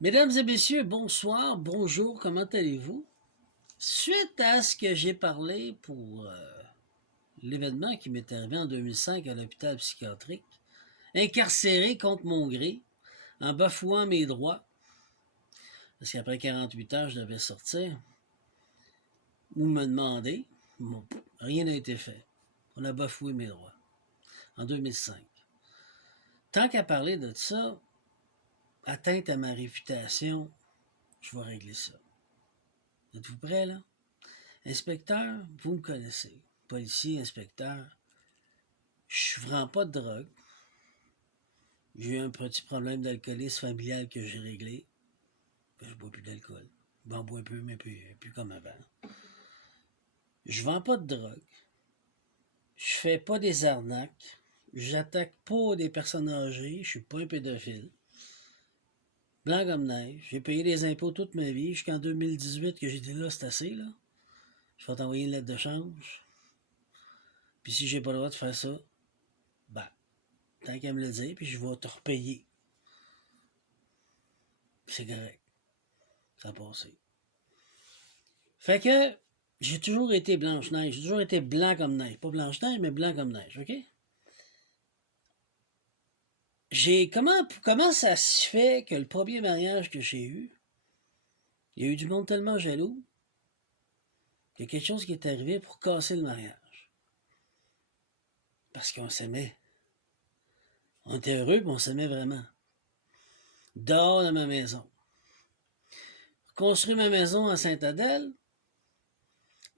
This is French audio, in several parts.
Mesdames et messieurs, bonsoir, bonjour, comment allez-vous? Suite à ce que j'ai parlé pour l'événement qui m'est arrivé en 2005 à l'hôpital psychiatrique, incarcéré contre mon gré, en bafouant mes droits, parce qu'après 48 heures, je devais sortir, ou me demander, bon, rien n'a été fait. On a bafoué mes droits, en 2005. Tant qu'à parler de ça, atteinte à ma réputation, je vais régler ça. Êtes-vous prêts, là? Inspecteur, vous me connaissez. Policier, inspecteur, je ne vends pas de drogue. J'ai eu un petit problème d'alcoolisme familial que j'ai réglé. Je bois plus d'alcool. J'en bois un peu, mais plus comme avant. Je vends pas de drogue. Je fais pas des arnaques. J'attaque pas des personnes âgées. Je suis pas un pédophile. Blanc comme neige. J'ai payé des impôts toute ma vie. Jusqu'en 2018 que j'étais là, c'est assez, là. Je vais t'envoyer une lettre de change. Puis si j'ai pas le droit de faire ça, bah, tant qu'à me le dire, puis je vais te repayer. C'est correct. Ça a passé. Fait que j'ai toujours été Blanche-Neige. J'ai toujours été blanc comme neige. Pas Blanche-Neige, mais blanc comme neige, OK? Comment ça se fait que le premier mariage que j'ai eu, il y a eu du monde tellement jaloux qu'il y a quelque chose qui est arrivé pour casser le mariage. Parce qu'on s'aimait. On était heureux, mais on s'aimait vraiment. Dehors de ma maison. Construire ma maison à Sainte-Adèle,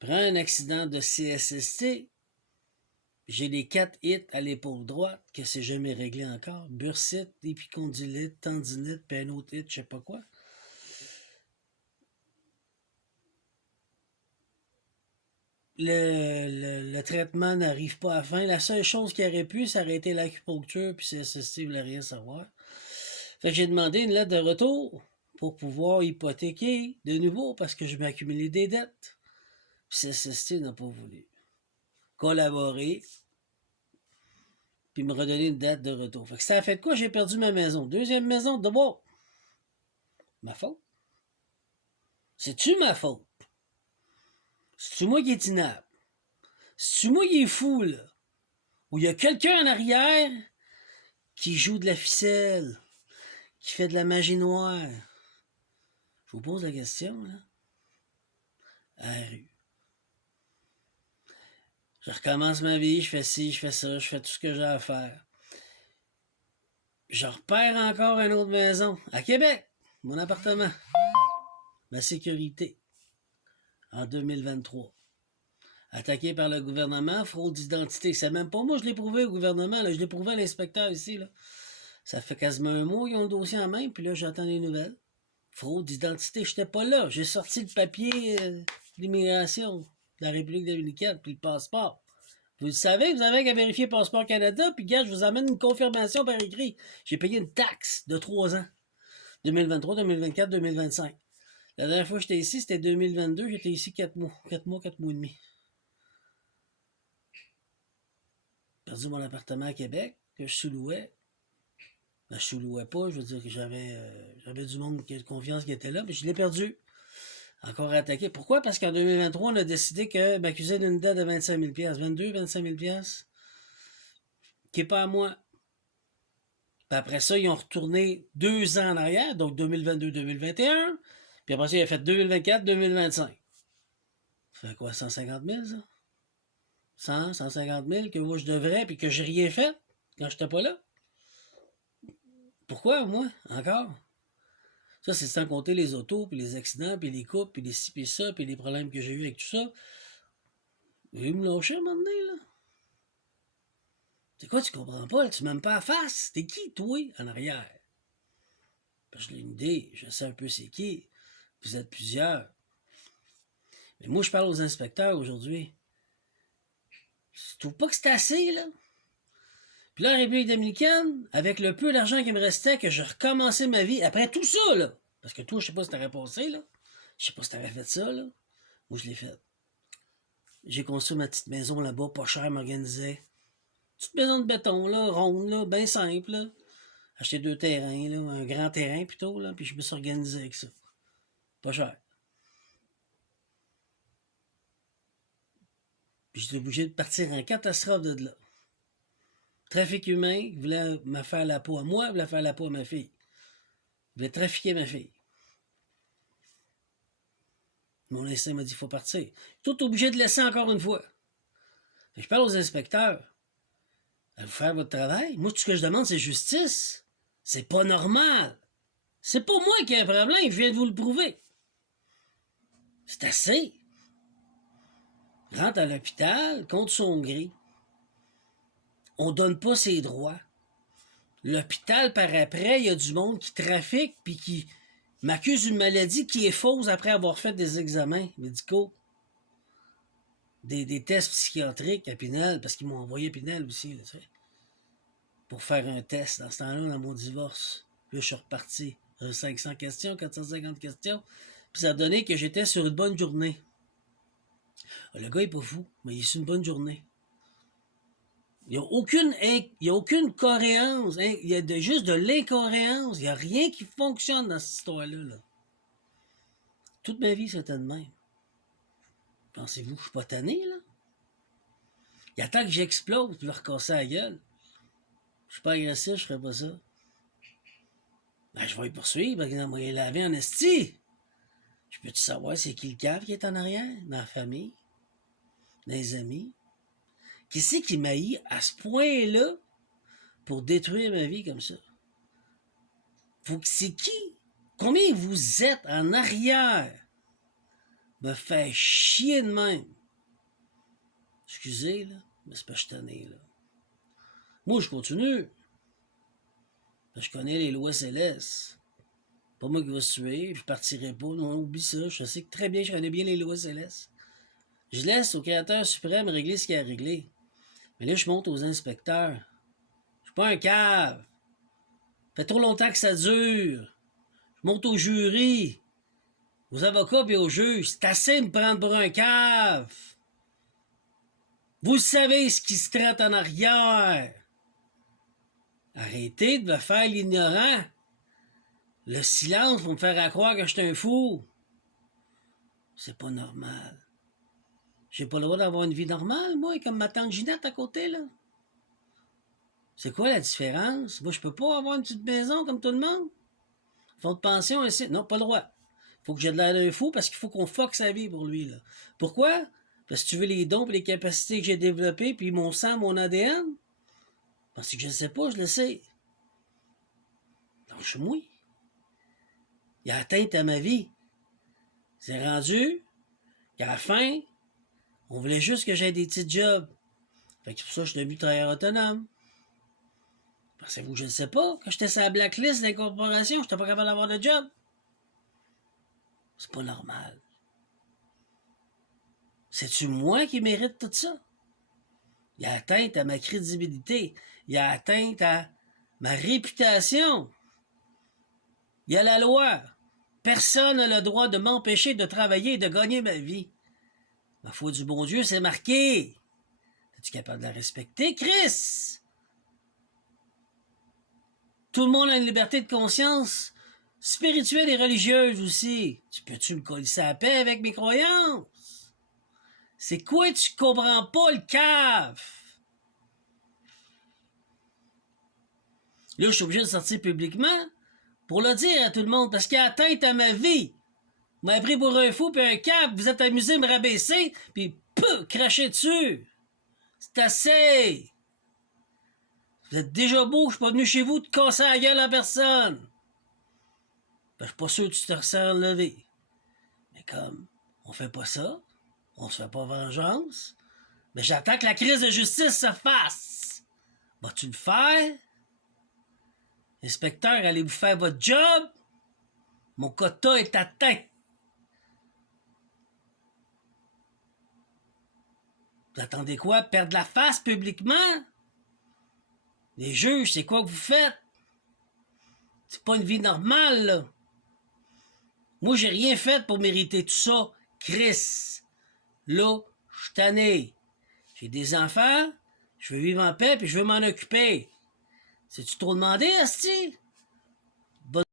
prends un accident de CSST, j'ai les 4 hits à l'épaule droite que c'est jamais réglé encore. Bursite, épicondylite, tendinite, puis un autre hit, je sais pas quoi. Le traitement n'arrive pas à fin. La seule chose qui aurait pu, ça aurait été l'acupuncture, puis CSST voulait rien savoir. Fait que j'ai demandé une lettre de retour pour pouvoir hypothéquer de nouveau parce que je m'accumulais des dettes. Puis CSST n'a pas voulu collaborer puis me redonner une date de retour. Fait que ça a fait de quoi? J'ai perdu ma maison. Deuxième maison, de bon. Ma faute? C'est-tu ma faute? C'est-tu moi qui est inapte? C'est-tu moi qui est fou, là? Ou il y a quelqu'un en arrière qui joue de la ficelle, qui fait de la magie noire? Je vous pose la question, là. À la rue. Je recommence ma vie, je fais ci, je fais ça, je fais tout ce que j'ai à faire. Je repère encore une autre maison, à Québec, mon appartement, ma sécurité, en 2023. Attaqué par le gouvernement, fraude d'identité. C'est même pas moi, je l'ai prouvé au gouvernement, là, je l'ai prouvé à l'inspecteur ici. Là. Ça fait quasiment un mois qu'ils ont le dossier en main, puis là, j'attends des nouvelles. Fraude d'identité, j'étais pas là. J'ai sorti le papier d'immigration de la République dominicaine, puis le passeport. Vous le savez, vous avez qu'à vérifier Passeport Canada, puis gars, je vous amène une confirmation par écrit. J'ai payé une taxe de 3 ans. 2023, 2024, 2025. La dernière fois que j'étais ici, c'était 2022, j'étais ici 4 mois. 4 mois et demi. J'ai perdu mon appartement à Québec, que je sous-louais. Ben, je sous-louais pas, je veux dire que j'avais du monde de confiance qui était là, mais je l'ai perdu. Encore attaqué. Pourquoi? Parce qu'en 2023, on a décidé que m'accuser d'une dette de 25 000 22, 25 000 qui n'est pas à moi. Puis après ça, ils ont retourné 2 ans en arrière, donc 2022-2021. Puis après ça, ils ont fait 2024-2025. Ça fait quoi, 150 000, ça? 150 000 que moi je devrais, puis que j'ai rien fait quand j'étais pas là. Pourquoi, moi, encore? Ça, c'est sans compter les autos, puis les accidents, puis les coupes, puis les ci, puis ça, puis les problèmes que j'ai eu avec tout ça. Vous voulez me lâcher à un moment donné, là? C'est quoi, tu comprends pas? Là? Tu m'aimes pas à face. T'es qui, toi, en arrière? Parce que j'ai une idée, je sais un peu c'est qui. Vous êtes plusieurs. Mais moi, je parle aux inspecteurs aujourd'hui. Tu trouves pas que c'est assez, là? Puis là, en République dominicaine, avec le peu d'argent qui me restait, que je recommençais ma vie, après tout ça, là. Parce que toi, je sais pas si t'aurais passé, là. Je sais pas si t'avais fait ça, là. Moi, je l'ai fait. J'ai construit ma petite maison là-bas, pas cher, m'organisait. Petite maison de béton, là, ronde, là, bien simple, là. acheté 2 terrains, là, un grand terrain plutôt, là, puis je me suis organisé avec ça. Pas cher. Puis j'étais obligé de partir en catastrophe de là. Trafic humain, voulait me faire la peau à moi, voulait faire la peau à ma fille. Il voulait trafiquer ma fille. Mon instinct m'a dit, il faut partir. Tout obligé de laisser encore une fois. Fait que je parle aux inspecteurs. Allez-vous faire votre travail? Moi, tout ce que je demande, c'est justice. C'est pas normal. C'est pas moi qui ai un problème, je viens de vous le prouver. C'est assez. Rentre à l'hôpital, contre son gré. On donne pas ses droits. L'hôpital, par après, il y a du monde qui trafique puis qui m'accuse d'une maladie qui est fausse après avoir fait des examens médicaux. Des tests psychiatriques à Pinel, parce qu'ils m'ont envoyé à Pinel aussi, là, tu sais, pour faire un test dans ce temps-là, dans mon divorce. Puis là, je suis reparti. 500 questions, 450 questions. Puis ça a donné que j'étais sur une bonne journée. Le gars est pas fou, mais il est sur une bonne journée. Il n'y a aucune cohérence. Hein? Il y a juste de l'incohérence. Il n'y a rien qui fonctionne dans cette histoire-là. Là. Toute ma vie, c'était de même. Pensez-vous que je suis pas tanné, là? Il attend que j'explose pour leur casser la gueule. Je suis pas agressif, je ferais pas ça. Ben, je vais y poursuivre, par exemple, il laver en esti. Je peux-tu savoir c'est qui le cave qui est en arrière? Dans la famille? Dans les amis? Qui c'est qui m'haït à ce point-là pour détruire ma vie comme ça? C'est qui? Combien vous êtes en arrière? Me fait chier de même. Excusez, là, mais c'est pas que je suis tanné, là. Moi, je continue. Je connais les lois célestes. Pas moi qui va se tuer, puis je partirai pas. Non, oublie ça. Je sais que très bien, je connais bien les lois célestes. Je laisse au Créateur suprême régler ce qu'il a réglé. Mais là, je monte aux inspecteurs. Je suis pas un cave. Ça fait trop longtemps que ça dure. Je monte au jury, aux avocats et aux juges. C'est assez de me prendre pour un cave. Vous savez ce qui se traite en arrière. Arrêtez de me faire l'ignorant. Le silence pour me faire croire que je suis un fou. C'est pas normal. J'ai pas le droit d'avoir une vie normale, moi, comme ma tante Ginette à côté, là. C'est quoi la différence? Moi, je peux pas avoir une petite maison comme tout le monde. Fonds de pension ici. Non, pas le droit. Faut que j'ai de l'air d'un fou parce qu'il faut qu'on fuck sa vie pour lui, là. Pourquoi? Parce que tu veux les dons et les capacités que j'ai développées, puis mon sang, mon ADN? Parce que je ne sais pas, je le sais. Lâche-moi. Il a atteint à ma vie. C'est rendu qu'à la fin, on voulait juste que j'aie des petits jobs. Fait que c'est pour ça que je suis devenu travailleur autonome. Pensez-vous que je ne sais pas? Quand j'étais sur la blacklist des corporations, je n'étais pas capable d'avoir de job. C'est pas normal. C'est-tu moi qui mérite tout ça? Il a atteint à ma crédibilité. Il a atteint à ma réputation. Il y a la loi. Personne n'a le droit de m'empêcher de travailler et de gagner ma vie. Ma foi du bon Dieu, c'est marqué. Es-tu capable de la respecter, Chris? Tout le monde a une liberté de conscience spirituelle et religieuse aussi. Tu peux-tu me coller à paix avec mes croyances? C'est quoi tu comprends pas, le cave? Là, je suis obligé de sortir publiquement pour le dire à tout le monde parce qu'il a atteint à ma vie. Vous m'avez pris pour un fou puis un cave, vous êtes amusé de me rabaisser puis cracher dessus. C'est assez. Vous êtes déjà beau, je suis pas venu chez vous te casser la gueule à personne. Ben, je suis pas sûr que tu te ressens lever. Mais comme on fait pas ça, on se fait pas vengeance, mais j'attends que la crise de justice se fasse. Vas-tu le faire? Inspecteur, allez-vous faire votre job? Mon quota est atteint. Vous attendez quoi? Perdre la face publiquement? Les juges, c'est quoi que vous faites? C'est pas une vie normale, là. Moi, j'ai rien fait pour mériter tout ça. Chris. Là, je suis tanné. J'ai des enfants, je veux vivre en paix puis je veux m'en occuper. C'est-tu trop demandé, asti?